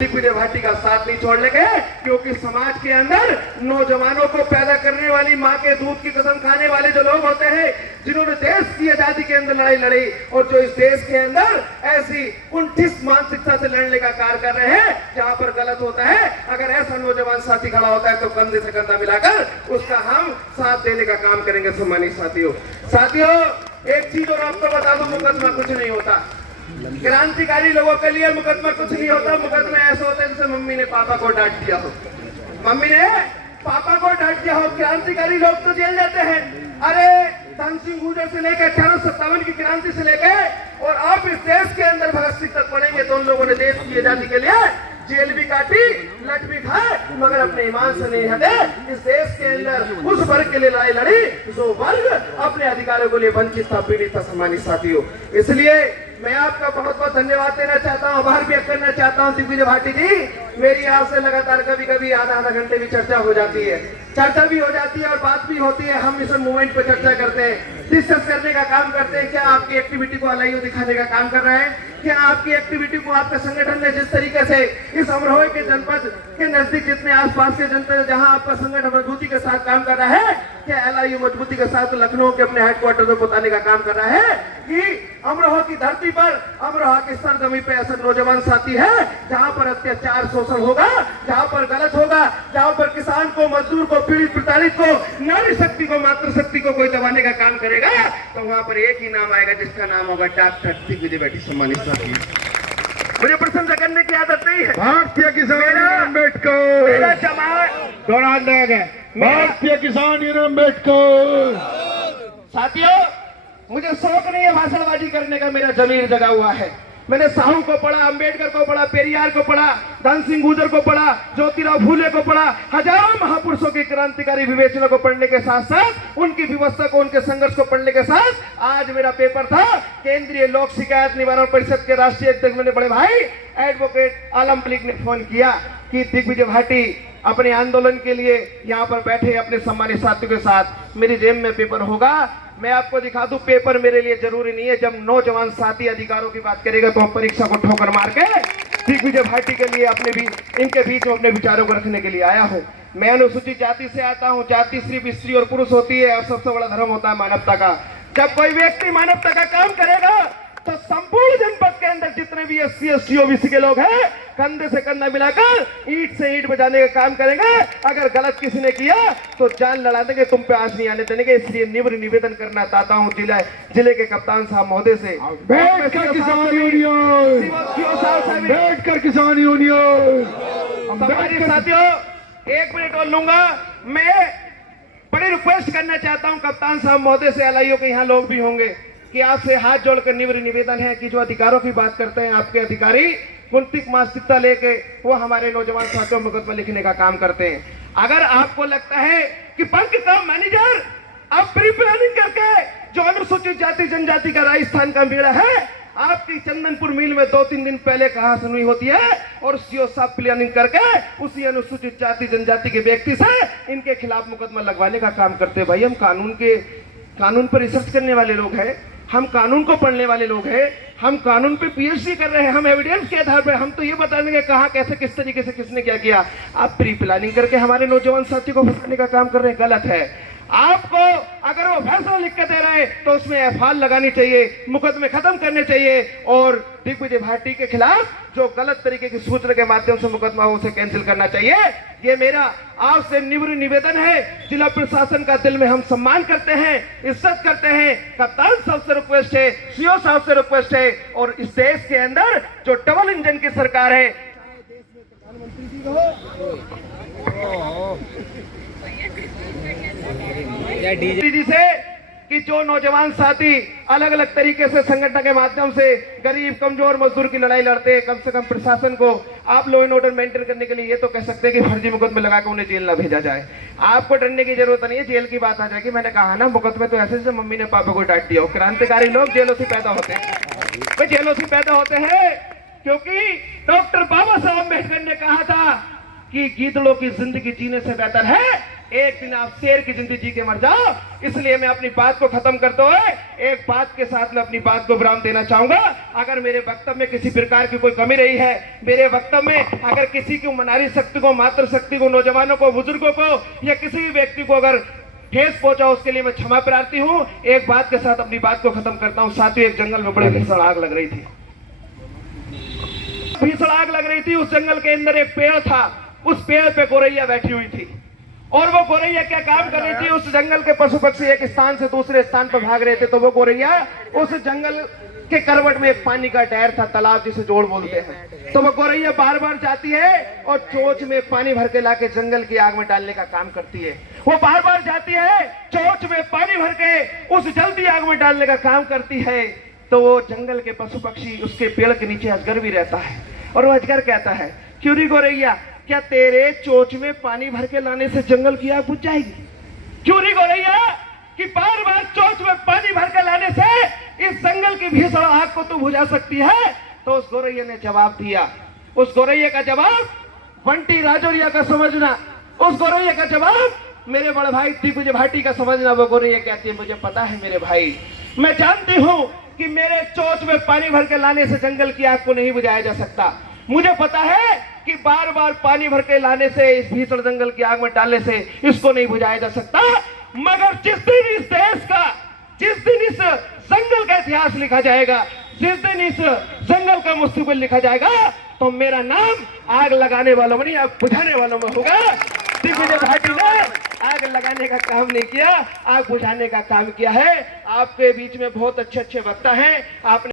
दिग्विजय भाटी का साथ नहीं छोड़ने के, क्योंकि समाज के अंदर नौजवानों को पैदा करने वाली माँ के दूध की कसम खाने वाले जो लोग होते हैं, जिन्होंने देश की आजादी के अंदर लड़ाई लड़ी और जो इस देश के अंदर ऐसी कुंठित मानसिकता से लड़ने का कार्य कर रहे हैं जहां पर गलत होता है, अगर ऐसा नौजवान साथी खड़ा होता है तो कंधे से कंधा मिलाकर उसका हम साथ देने का काम करेंगे। सम्मानित साथियों, एक चीज और आपको बता दो, मुकदमा कुछ नहीं होता। क्रांतिकारी लोगों के लिए मुकदमा कुछ नहीं होता। मुकदमा ऐसा होता है जैसे मम्मी ने पापा को डांट दिया हो, मम्मी ने पापा को डांट दिया हो। क्रांतिकारी लोग तो जेल जाते हैं। अरे धन सिंह गुर्जर से लेकर 1857 की क्रांति से लेकर और आप इस देश के अंदर भगत सिंह तक पढ़ेंगे तो उन लोगों ने देश की आजादी के लिए जेल भी काटी, लट भी खाए, मगर अपने ईमान से नहीं हटे। इस देश के अंदर उस वर्ग के लिए लड़ाई लड़ी जो वर्ग अपने अधिकारों के लिए वंचित था, पीड़ित था। सम्मानित साथियों, इसलिए मैं आपका बहुत बहुत धन्यवाद देना चाहता हूं, आभार व्यक्त करना चाहता हूं दिग्विजय भाटी जी। मेरी आपसे लगातार कभी कभी आधा घंटे भी चर्चा हो जाती है, चर्चा भी हो जाती है और बात भी होती है। हम इस मूवमेंट पे चर्चा करते हैं, डिस्कस करने का काम करते हैं। क्या आपकी एक्टिविटी को अलाइव दिखाने का काम कर रहे हैं? क्या आपकी एक्टिविटी को आपके संगठन ने जिस तरीके से इस अमरोहा के जनपद के नजदीक जितने आसपास के जनपद जहां आपका संगठन मजबूती के साथ काम कर रहा है, क्या एलआईयू मजबूती के साथ लखनऊ के अपने हेडक्वार्टर में बताने का काम कर रहा है कि अमरोहा की धरती पर, अमरोहा की सरजमी पे ऐसा नौजवान साथी है जहां पर अत्याचार शोषण होगा, जहां पर गलत होगा, जहां पर किसान को, मजदूर को, पीड़ित प्रताड़ित को, नारी शक्ति को, मातृशक्ति को कोई दबाने का काम करेगा तो वहां पर एक ही नाम आएगा जिसका नाम होगा डॉक्टर दिग्विजय भाटी। सम्मानित साथी, मुझे प्रशंसा करने की आदत नहीं है। भारतीय किसान अम्बेडकर, मेरा जमात भारतीय किसान अम्बेडकर। साथियों, मुझे शौक नहीं है भाषणबाजी करने का, मेरा जमीर जगा हुआ है। मैंने साहू को पढ़ा, अंबेडकर को पढ़ा, पेरियार को पढ़ा, धन सिंह गुर्जर को पढ़ा, ज्योतिराव फूले को पढ़ा, हजारों महापुरुषों की क्रांतिकारी विवेचनों को पढ़ने के साथ साथ उनकी व्यवस्था को, उनके संघर्ष को पढ़ने के साथ आज मेरा पेपर था केंद्रीय लोक शिकायत निवारण परिषद के राष्ट्रीय अध्यक्ष मेरे बड़े भाई एडवोकेट आलम मलिक ने फोन किया कि दिग्विजय भाटी अपने आंदोलन के लिए यहाँ पर बैठे अपने सम्मानित साथियों के साथ। मेरी जेब में पेपर होगा, मैं आपको दिखा दूं। पेपर मेरे लिए जरूरी नहीं है। जब नौजवान साथी अधिकारों की बात करेगा तो हम परीक्षा को ठोकर मार के दिग्विजय भाटी के लिए अपने भी इनके बीच में अपने विचारों को रखने के लिए आया हूं। मैं अनुसूचित जाति से आता हूं। जाति सिर्फ स्त्री और पुरुष होती है और सबसे बड़ा धर्म होता है मानवता का। जब कोई व्यक्ति मानवता का काम करेगा तो संपूर्ण जनपद के अंदर जितने भी SC ST OBC के लोग हैं कंधे से कंधा मिलाकर ईंट से ईंट बजाने का काम करेंगे। अगर गलत किसी ने किया तो जान लड़ा देंगे, तुम पे आज नहीं आने देंगे। इसलिए निवेदन करना चाहता हूँ जिले के कप्तान साहब महोदय से, अम्बेडकर किसान यूनियन, अम्बेडकर किसान यूनियन। हमारे साथियों, 1 मिनट और लूंगा। मैं बड़ी रिक्वेस्ट करना चाहता हूँ कप्तान साहब महोदय से, एलआईओ के यहाँ लोग भी होंगे, कि आपसे हाथ जोड़कर निवेदन है कि जो अधिकारों की बात करते हैं आपके अधिकारी कुंठित मानसिकता लेके वो हमारे नौजवान साथियों मुकदमा लिखने का काम करते हैं। अगर आपको लगता है कि पंख का मैनेजर अब प्री प्लानिंग करके जो अनुसूचित जाति जनजाति का राजस्थान का बेड़ा है, आपकी चंदनपुर मिल में 2-3 दिन पहले कहा सुनवाई होती है और सीओ साहब प्लानिंग करके उसी अनुसूचित जाति जनजाति के व्यक्ति से इनके खिलाफ मुकदमा लगवाने का काम करते हैं। भाई, हम कानून पर रिसर्च करने वाले लोग हैं, हम कानून को पढ़ने वाले लोग हैं, हम कानून पे PhD कर रहे हैं, हम एविडेंस के आधार पर हम तो ये बता देंगे कहाँ कैसे किस तरीके से किसने क्या किया। आप प्री प्लानिंग करके हमारे नौजवान साथी को फंसाने का काम कर रहे हैं, गलत है। आपको अगर वो फैसला लिख के दे रहे हैं तो उसमें FIR लगानी चाहिए, मुकदमे खत्म करने चाहिए और दिग्विजय भाटी के खिलाफ जो गलत तरीके की सूचना के माध्यम से मुकदमा हो उसे कैंसिल करना चाहिए। ये मेरा आपसे निवेदन है। जिला प्रशासन का दिल में हम सम्मान करते हैं, इज्जत करते हैं। कप्तान साहब से रिक्वेस्ट है, CO साहब से रिक्वेस्ट है और इस देश के अंदर जो डबल इंजन की सरकार है, देश में प्रधानमंत्री जी से कि जो नौजवान साथी अलग अलग तरीके से संगठन के माध्यम से गरीब कमजोर मजदूर की लड़ाई लड़ते हैं, कम से कम प्रशासन को आप लॉ एंड ऑर्डर मेंटेन करने के लिए ये तो कह सकते हैं कि फर्जी मुकदमे लगाकर उन्हें जेल ना भेजा जाए। आपको डरने की जरूरत नहीं है, जेल की बात आ जाएगी। मैंने कहा ना, मुकदमे तो ऐसे जैसे मम्मी ने पापा को डांट दिया हो। क्रांतिकारी लोग जेलों से पैदा होते हैं, वे जेलों से पैदा होते हैं क्योंकि डॉक्टर बाबा साहब अम्बेडकर ने कहा था कि गीदड़ों की जिंदगी जीने से बेहतर है एक दिन आप शेर की जिंदगी जी के मर जाओ। इसलिए मैं अपनी बात को खत्म करते हुए एक बात के साथ मैं अपनी बात को विराम देना चाहूंगा। अगर मेरे वक्तव्य में किसी प्रकार की कोई कमी रही है, मेरे वक्तव्य में अगर किसी की नारी शक्ति को, मातृशक्ति को, नौजवानों को, बुजुर्गों को या किसी भी व्यक्ति को अगर ठेस पहुंचा, उसके लिए मैं क्षमा प्रार्थी हूं। एक बात के साथ अपनी बात को खत्म करता हूं। साथियों, एक जंगल में बड़ी भीषण आग लग रही थी। भीषण आग लग रही थी। उस जंगल के अंदर एक पेड़ था। उस पेड़ पे गोरैया बैठी हुई थी और वो गोरैया क्या काम कर रही थी? उस जंगल के पशु पक्षी एक स्थान से दूसरे स्थान पर भाग रहे थे, तो वो गोरैया उस जंगल के करवट में एक पानी का टैर था, तालाब जिसे जोड़ बोलते हैं। तो वो गोरैया बार बार जाती है और चोंच में पानी भर के लाके जंगल की आग में डालने का काम करती है। वो बार बार जाती है, चोंच में पानी भर के उस जल्दी आग में डालने का काम करती है। तो वो जंगल के पशु पक्षी उसके पेड़ के नीचे अजगर भी रहता है और वो अजगर कहता है, क्यों रे गोरैया, क्या तेरे चोंच में पानी भर के लाने से जंगल की आग बुझ जाएगी? क्यों रे गोरैया कि बार बार चोंच में पानी भर के लाने से इस जंगल की भीषण आग को तू बुझा सकती है? तो उस गोरैया ने जवाब दिया। उस गोरैया का जवाब बंटी राजौरिया का समझना, उस गोरैया का जवाब मेरे बड़े भाई दिग्विजय भाटी का समझना। वो गोरैया कहती है, मुझे पता है मेरे भाई, मैं जानती हूं कि मेरे चोंच में पानी भर के लाने से जंगल की आग को नहीं बुझाया जा सकता। मुझे पता है कि बार बार पानी भर के लाने से, इस भीषण जंगल की आग में डालने से इसको नहीं बुझाया जा सकता। मगर जिस दिन इस देश का, जिस दिन इस जंगल का इतिहास लिखा जाएगा, जिस दिन इस जंगल का मुस्तकबिल लिखा जाएगा, तो मेरा नाम आग लगाने वालों में नहीं, आग बुझाने वालों में होगा। दिग्विजय भाटी ने आग लगाने का काम नहीं किया, आग बुझाने का काम किया है। आपके बीच में बहुत अच्छे अच्छे वक्ता हैं। आपने